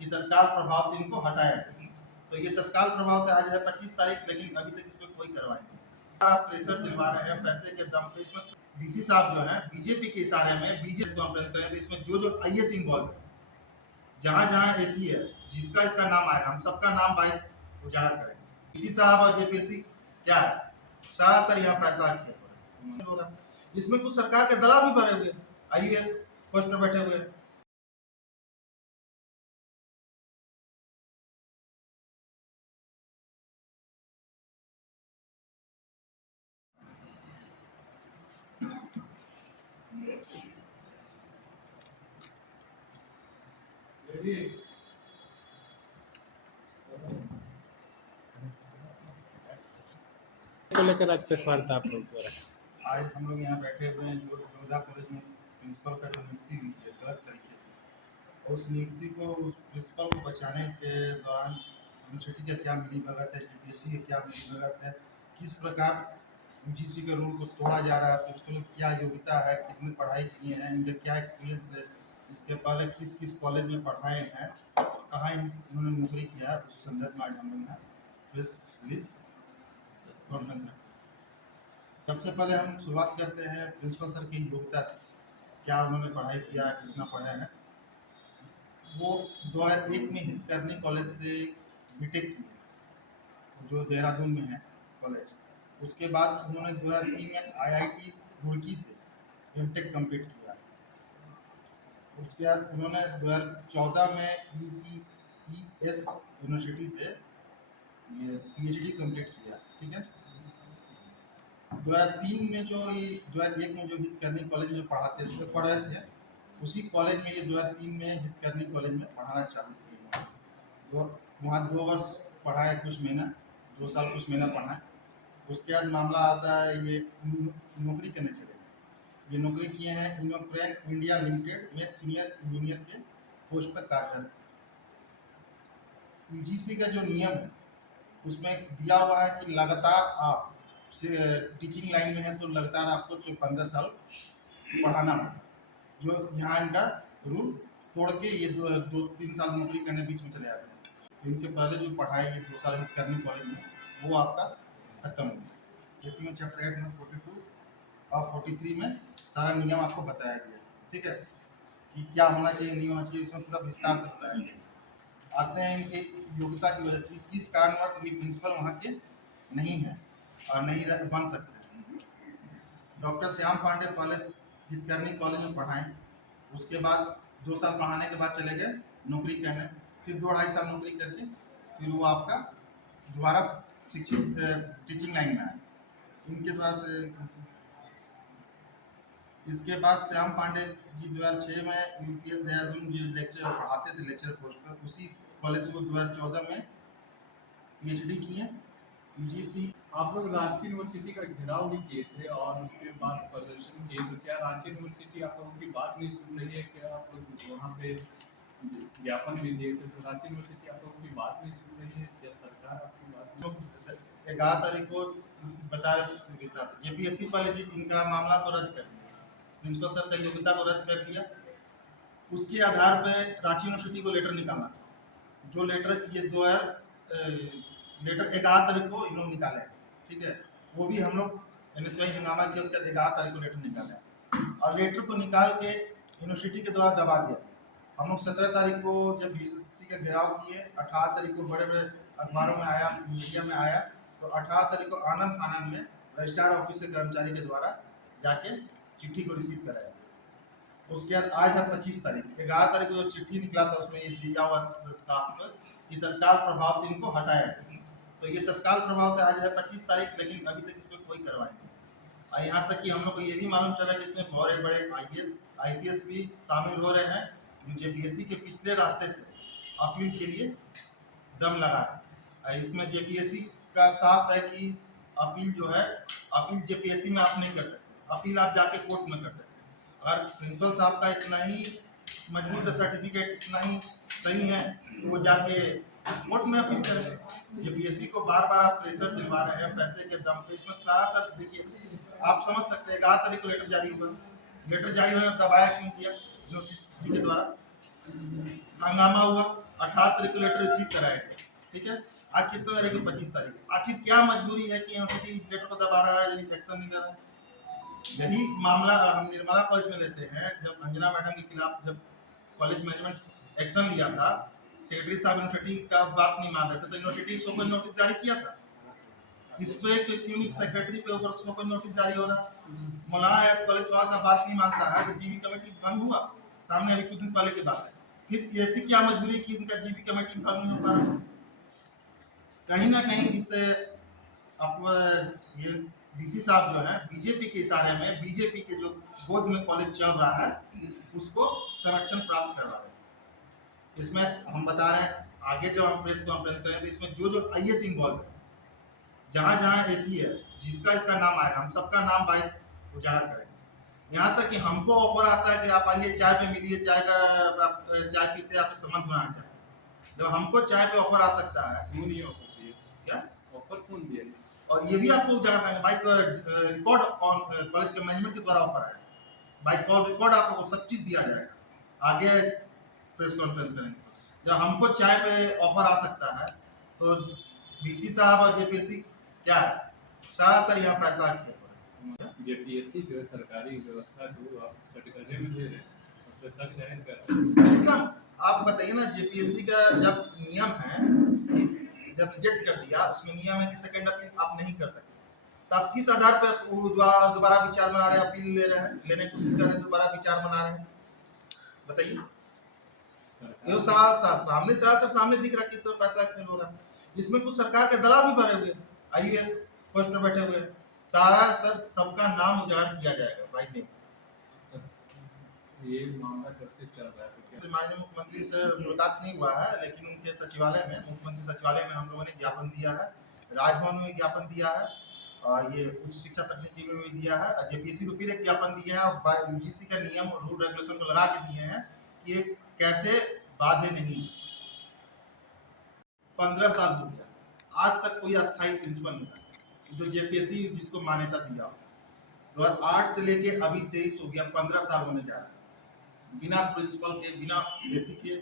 कि तत्काल प्रभाव से इनको हटाया जाए। तो ये तत्काल प्रभाव से आज है 25 तारीख, लेकिन अभी तक इस पर कोई कार्रवाई नहीं। आप प्रेशर दिलवा रहे हैं पैसे के दम पे। इसमें डीसी साहब जो है बीजेपी के इशारे में बीजेपी कॉन्फ्रेंस करें, तो इसमें जो जो आईएएस इन्वॉल्व है, जहां जहां एथी है, जिसका इसका नाम आएगा, हम सबका नाम भाई उजागर करेंगे। डीसी साहब और जेपीएससी क्या है, सारा सर यहाँ पैसा किया। इसमें कुछ सरकार के दलाल भी भरे हुए, आईएएस पोस्ट पर बैठे हुए हैं। को लेकर आज प्रेस वार्ता आप लोग द्वारा आज हम लोग यहाँ बैठे हुए हैं, जो नोएडा कॉलेज में प्रिंसिपल का जो नियुक्ति हुई है गलत तरीके से, उस नियुक्ति को, उस प्रिंसिपल को बचाने के दौरान यूनिवर्सिटी का क्या मिली भगत है, जेपीएससी का क्या मिली भगत है, किस प्रकार यूजीसी के रूल को तोड़ा जा रहा है, प्रिंसिपल की क्या योग्यता है, कितनी पढ़ाई किए हैं, इनका क्या एक्सपीरियंस है, इसके पहले किस किस कॉलेज में पढ़ाए हैं, कहाँ इन्होंने नौकरी किया है, उस संदर्भ में आज हम लोग यहाँ प्रेस रिलीज कॉन्फ्रेंस रखते हैं। सबसे पहले हम शुरुआत करते हैं प्रिंसिपल सर की योग्यता से, क्या उन्होंने पढ़ाई किया है, कितना पढ़े हैं। वो 2001 में हितकर्णी कॉलेज से बीटेक की है, जो देहरादून में है कॉलेज। उसके बाद उन्होंने 2003 में आईआईटी रुड़की से एमटेक कंप्लीट किया है। उसके बाद उन्होंने 2014 में यूपीईएस यूनिवर्सिटी से ये पीएचडी कंप्लीट किया, ठीक है। 2003 में जो 2001 में जो हितकर्णी कॉलेज में जो पढ़ रहे थे, उसी कॉलेज में ये 2003 में हितकर्णी कॉलेज में पढ़ाना चालू किए। तो वहाँ 2 वर्ष पढ़ा है, कुछ महीना, 2 साल कुछ महीना पढ़ा है। उसके बाद मामला आता है, ये नौकरी करने चले गए। ये नौकरी किए हैं इनोफ्रेन इंडिया लिमिटेड में सीनियर इंजीनियर के पोस्ट पर कार्यरत। यूजीसी का जो नियम है उसमें दिया हुआ है कि लगातार आप टीचिंग लाइन में है तो लगातार आपको 15 साल पढ़ाना होगा। जो यहाँ इनका रूल तोड़ के ये 2-3 साल नौकरी करने बीच में चले जाते हैं। तो इनके पहले जो पढ़ाई ये 2 साल करनी कॉलेज में, वो आपका खत्म हो गया। खेती में चैप्टर 8 में 42 और 43 में सारा नियम आपको बताया गया, ठीक है, कि क्या होना चाहिए, नहीं होना चाहिए, इसमें पूरा विस्तार से बताया गया। आते हैं इनकी योग्यता की वजह से, किस कारणवश ये प्रिंसिपल वहाँ के नहीं है और नहीं बन सकते। डॉक्टर श्याम पांडे पहले हितकर्णी कॉलेज में पढ़ाए, उसके बाद 2 साल पढ़ाने के बाद चले गए नौकरी करने, फिर 2-2.5 साल नौकरी करके फिर वो आपका दोबारा शिक्षित टीचिंग लाइन में आए इनके द्वारा से। इसके बाद श्याम पांडे जी 2006 में यूपीएस देहरादून जो लेक्चर पढ़ाते थे, लेक्चर पोस्ट पर, उसी कॉलेज से वो 2014 में पीएचडी किए। यूजीसी आप लोग रांची यूनिवर्सिटी का घेराव भी किए थे और उसके बाद प्रदर्शन किए, तो क्या रांची यूनिवर्सिटी आप लोगों की बात नहीं सुन रही है? क्या आप लोग वहाँ पे ज्ञापन भी दिए थे, तो रांची यूनिवर्सिटी आप लोगों की बात नहीं सुन रही है या सरकार आपकी बात नहीं? 11 तारीख को बता रहे विस्तार से, जेपीएससी कॉलेज इनका मामला को रद्द कर दिया, प्रिंसिपल सर का योग्यता को रद्द कर दिया। उसके आधार पर रांची यूनिवर्सिटी को लेटर निकालना, जो लेटर ये 2000 लेटर 11 तारीख को इन लोग निकाले हैं, ठीक है। वो भी हम लोग एनएसवाई हंगामा किया, उसके 11 तारीख को लेटर निकाले और लेटर को निकाल के यूनिवर्सिटी के द्वारा दबा दिया। हम लोग 17 तारीख को जब बीसीसी का घेराव किए, 18 तारीख को बड़े बड़े अखबारों में आया, मीडिया में आया, तो 18 तारीख को आनंद फानंद में रजिस्ट्रार ऑफिस के कर्मचारी के द्वारा जाके चिट्ठी को रिसीव कराया गया। उसके बाद आज है 25 तारीख, 11 तारीख को जो चिट्ठी निकला था उसमें ये दिया हुआ साफ कि तत्काल प्रभाव से इनको हटाया गया। तो ये तत्काल प्रभाव से आज है 25 तारीख, लेकिन अभी तक इस पर कोई कार्रवाई नहीं। और यहाँ तक कि हम लोग को ये भी मालूम चला कि इसमें बड़े बड़े आईएएस आईपीएस भी शामिल हो रहे हैं, जो जेपीएससी के पिछले रास्ते से अपील के लिए दम लगा है। इसमें जेपीएससी का साफ है कि अपील जो है, अपील जेपीएससी में आप नहीं कर सकते, अपील आप जाके कोर्ट में कर सकते हैं। अगर प्रिंसिपल साहब का इतना ही मजबूत सर्टिफिकेट, इतना ही सही है, तो वो जाके कोर्ट में अपील करें। जेपीएससी को बार बार आप प्रेशर दिलवा रहे हैं पैसे के दम पे। इसमें सारा सर देखिए, आप समझ सकते हैं 11 तारीख को लेटर जारी हुआ, लेटर जारी होने दबाया क्यों किया? यूनिवर्सिटी के द्वारा हंगामा हुआ, 18 तारीख को लेटर रिसीव कराया गया, ठीक है। आज कितना तारीख है? 25 तारीख। आखिर क्या मजबूरी है कि यूनिवर्सिटी लेटर को दबा रहा है, एक्शन नहीं ले रहा है? यही मामला हम निर्मला कॉलेज में लेते हैं। जब अंजना मैडम के खिलाफ जब कॉलेज मैनेजमेंट एक्शन लिया था, सेक्रेटरी साहब यूनिवर्सिटी का बात नहीं मान रहे थे, तो यूनिवर्सिटी इसको कोई नोटिस जारी किया था। इस पे क्लिनिक सेक्रेटरी पे ऊपर उसको कोई नोटिस जारी हो रहा। मौलाना आयत कॉलेज थोड़ा सा बात नहीं मानता है तो जीबी कमेटी भंग हुआ, सामने अभी कुछ दिन पहले की बात है। फिर ऐसी क्या मजबूरी कि इनका जीबी कमेटी भंग नहीं हो पा रहा? कहीं ना कहीं इससे अब ये डीसी साहब जो है बीजेपी के इशारे में, बीजेपी के जो गोद में कॉलेज चल रहा है उसको संरक्षण प्राप्त करवा रहे हैं। इसमें हम बता रहे हैं आगे जो हम प्रेस कॉन्फ्रेंस करें तो इसमें जो जो आईएएस इन्वॉल्व है, जहाँ जहाँ एथी है, जिसका इसका नाम आएगा हम सबका नाम भाई उजागर करेंगे। यहाँ तक कि हमको ऑफर आता है कि आप आइए चाय पे मिलिए, चाय का आप चाय पीते आपको संबंध बनाना चाहिए। जब हमको चाय पे ऑफर आ सकता है, क्यों नहीं ऑफर दिए? क्या ऑफर कौन दिया? और ये भी आपको उजागर करेंगे भाई, रिकॉर्ड ऑन कॉलेज के मैनेजमेंट के द्वारा ऑफर आया, बाई कॉल रिकॉर्ड आपको सब चीज दिया जाएगा। आगे प्रेस कॉन्फ्रेंस करेंगे। जब हमको चाय पे ऑफर आ सकता है तो बीसी साहब और जेपीएससी क्या है, सारा सर यहाँ पैसा खेल रहे हैं। जेपीएससी जो है सरकारी व्यवस्था को आप कटघरे में ले रहे हैं, उस पर शक जाहिर कर रहे हैं। मतलब आप बताइए ना, जेपीएससी का जब नियम है, जब रिजेक्ट कर दिया, उसमें नियम है कि सेकंड अपील आप नहीं कर सकते, तो आप किस आधार पर दोबारा विचार बना रहे हैं, अपील ले रहे हैं, लेने की कोशिश कर रहे हैं, दोबारा विचार बना रहे हैं? बताइए। ये सामने दिख रहा है किस तरह पैसा खेल हो रहा है। इसमें कुछ सरकार के दलाल भी भरे हुए हैं, आईएएस पोस्ट पर बैठे हुए हैं। सारा सर सबका नाम उजागर किया जाएगा भाई ने। ये मामला कब से चल रहा है? तो माननीय मुख्यमंत्री से मुलाकात नहीं हुआ है, लेकिन उनके सचिवालय में, मुख्यमंत्री सचिवालय में हम लोगों ने ज्ञापन दिया है, राजभवन में ज्ञापन दिया है, और ये उच्च शिक्षा तकनीकी में भी दिया है, और जेपीएससी को फिर एक ज्ञापन दिया है, और यूजीसी का नियम और रूल रेगुलेशन को लगा के दिए हैं कि ये कैसे बाध्य नहीं। 15 साल हो गया, आज तक कोई अस्थायी प्रिंसिपल नहीं था जो जेपीएससी जिसको मान्यता दिया। 2008 से लेके अभी 23 हो गया, 15 साल होने जा रहा है बिना प्रिंसिपल के, बिना एथी के,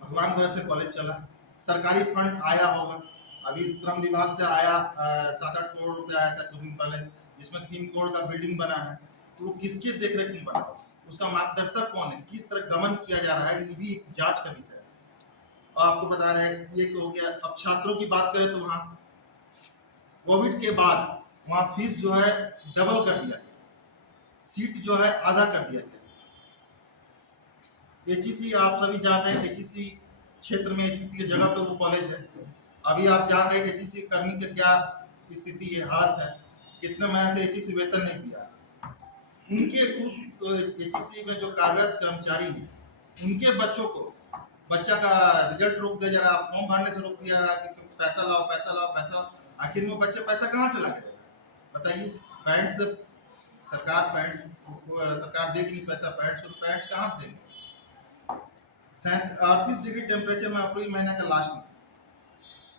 भगवान भरोसे कॉलेज चला। सरकारी फंड आया होगा, अभी श्रम विभाग से आया 7-8 करोड़ रुपए आया था कुछ दिन पहले, जिसमें 3 करोड़ का बिल्डिंग बना है। तो वो किसके देखरेख में बना, उसका मार्गदर्शक कौन है, किस तरह गमन किया जा रहा है, ये भी एक जांच का विषय है। और आपको बता रहे हैं ये तो हो गया। अब छात्रों की बात करें तो वहाँ कोविड के बाद वहाँ फीस जो है डबल कर दिया गया, सीट जो है आधा कर दिया गया। एचईसी आप सभी जान रहे हैं, एचईसी क्षेत्र में एचईसी की जगह पे वो कॉलेज है। अभी आप जान रहे हैं एचईसी कर्मी की क्या स्थिति है, हालत है, कितने महीने से एचईसी वेतन नहीं दिया। उनके उस एचईसी में जो कार्यरत कर्मचारी हैं, उनके बच्चों को, बच्चा का रिजल्ट रोक दिया जा रहा, फॉर्म भरने से रोक दिया रहा कि पैसा लाओ पैसा लाओ पैसा लाओ। आखिर में बच्चे पैसा कहाँ से ला के देगा बताइए? पेरेंट्स से सरकार देगी नहीं पैसा पेरेंट्स को, तो पेरेंट्स कहाँ से देंगे? 38 डिग्री टेम्परेचर में अप्रैल महीने का लास्ट में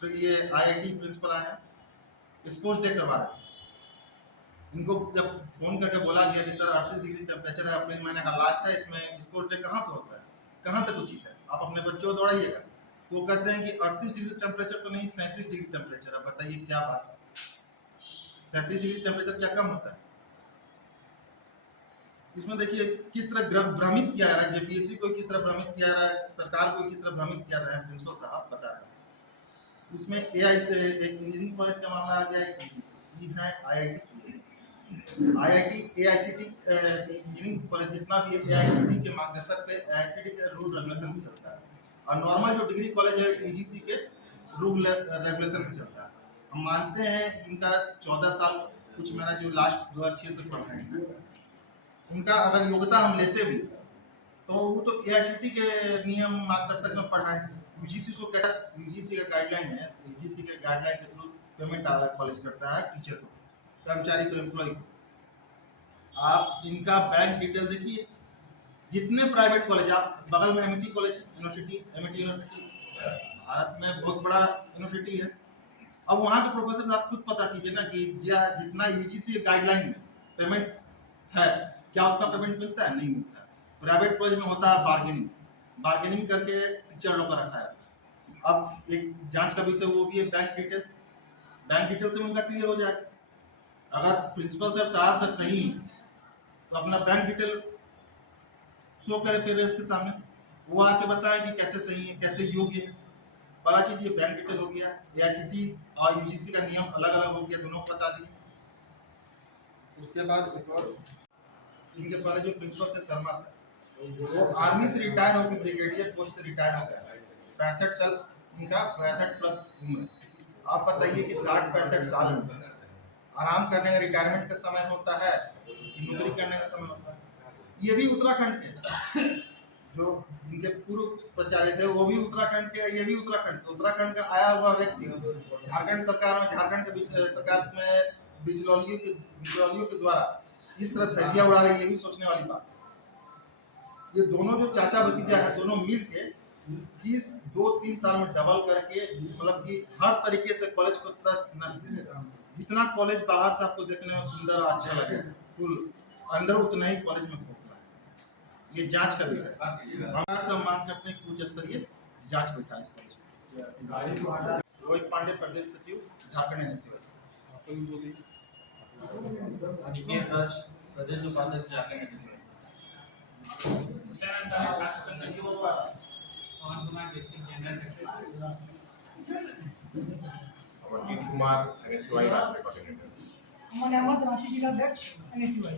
तो ये आईआईटी प्रिंसिपल आए हैं, स्पोर्ट्स डे करवा रहे थे। इनको जब फोन करके बोला गया कि सर 38 डिग्री टेम्परेचर है, अप्रैल महीने का लास्ट है, इसमें स्पोर्ट्स डे कहाँ पे होता है, कहाँ तक उचित है, आप अपने बच्चों को दौड़ाइएगा। तो वो कहते हैं कि 38 डिग्री टेम्परेचर तो नहीं, 37 डिग्री टेम्परेचर है। बताइए क्या बात है, 37 डिग्री टेम्परेचर क्या कम होता है? इसमें देखिए किस तरह भ्रमित किया जा रहा है, जेपीएससी को किस तरह भ्रमित किया जा रहा है, सरकार को किस तरह भ्रमित किया जा रहा है, प्रिंसिपल साहब बता रहे हैं। इसमें एआई से एक इंजीनियरिंग कॉलेज का मामला आ गया है, ये है आईआईटी एआईसीटी इंजीनियरिंग कॉलेज, जितना भी एआईसीटी के मार्गदर्शक पे एआईसीटी के रूल रेगुलेशन पे चलता है, और नॉर्मल जो डिग्री कॉलेज है यूजीसी के रूल रेगुलेशन पे चलता है। हम मानते हैं इनका 14 साल कुछ महीना जो लास्ट 2006 से पढ़ रहे हैं, उनका अगर योग्यता हम लेते भी तो वो तो एआईसीटी के नियम मार्गदर्शक में पढ़ा है। यूजीसी को कैसा, यूजीसी का गाइडलाइन है, यूजीसी के गाइडलाइन के थ्रू पेमेंट पॉलिसी करता है टीचर को, कर्मचारी को, एम्प्लॉय को। आप इनका बैंक डिटेल देखिए, जितने प्राइवेट कॉलेज, आप बगल में MIT college university, MIT university Bharat में बहुत बड़ा यूनिवर्सिटी है। अब वहाँ के प्रोफेसर आप खुद पता कीजिए ना कि जितना यूजीसी गाइडलाइन में पेमेंट है, क्या आपका पेमेंट मिलता है? नहीं मिलता है। प्राइवेट कॉलेज में होता है बार्गेनिंग करके टीचर लोग का रखा है। अब एक जांच का विषय वो भी है बैंक डिटेल से उनका क्लियर हो जाएगा। अगर प्रिंसिपल सर सारा सर सही है तो अपना बैंक डिटेल शो करे पेरेंट्स के सामने, वो आके बताए कि कैसे सही है, कैसे योग्य है। पहला चीज ये बैंक डिटेल हो गया। एआईसीटी और यूजीसी का नियम अलग अलग हो गया, दोनों को बता दिए। उसके बाद एक और इनके पहले जो प्रिंसिपल थे शर्मा सर, वो आर्मी से रिटायर होकर ब्रिगेडियर पोस्ट से रिटायर हो गए। 65 साल इनका, 65 प्लस उम्र। आप बताइए कि 60-65 साल में आराम करने का रिटायरमेंट का समय होता है, नौकरी करने का समय होता है। ये भी उत्तराखंड के जो जिनके पूर्व प्राचार्य थे वो भी उत्तराखंड के, ये भी उत्तराखंड का आया हुआ व्यक्ति झारखंड सरकार के सरकार में बिजलौलियों के द्वारा इस तरह धज्जियां उड़ा रही है, ये भी सोचने वाली बात। ये दोनों जो चाचा भतीजा है, दोनों मिल के 2-3 साल में डबल करके, मतलब कि हर तरीके से कॉलेज को जितना कॉलेज बाहर से आपको देखने में सुंदर और अच्छा लगेगा, फुल अंदर उतना ही कॉलेज में होता है। ये जांच का विषय है। हमारा से हम मांग करते हैं कि उच्च स्तरीय जांच बैठा इस कॉलेज में। रोहित पांडे, प्रदेश सचिव, झारखंड एनएसयूआई। अनिकेत राज, प्रदेश उपाध्यक्ष, झारखंड एनएसयूआई। अमरजीत कुमार, एनएसयूआई राष्ट्रीय कोऑर्डिनेटर। मोहम्मद अहमद, रांची जिला अध्यक्ष, एनएसयूआई।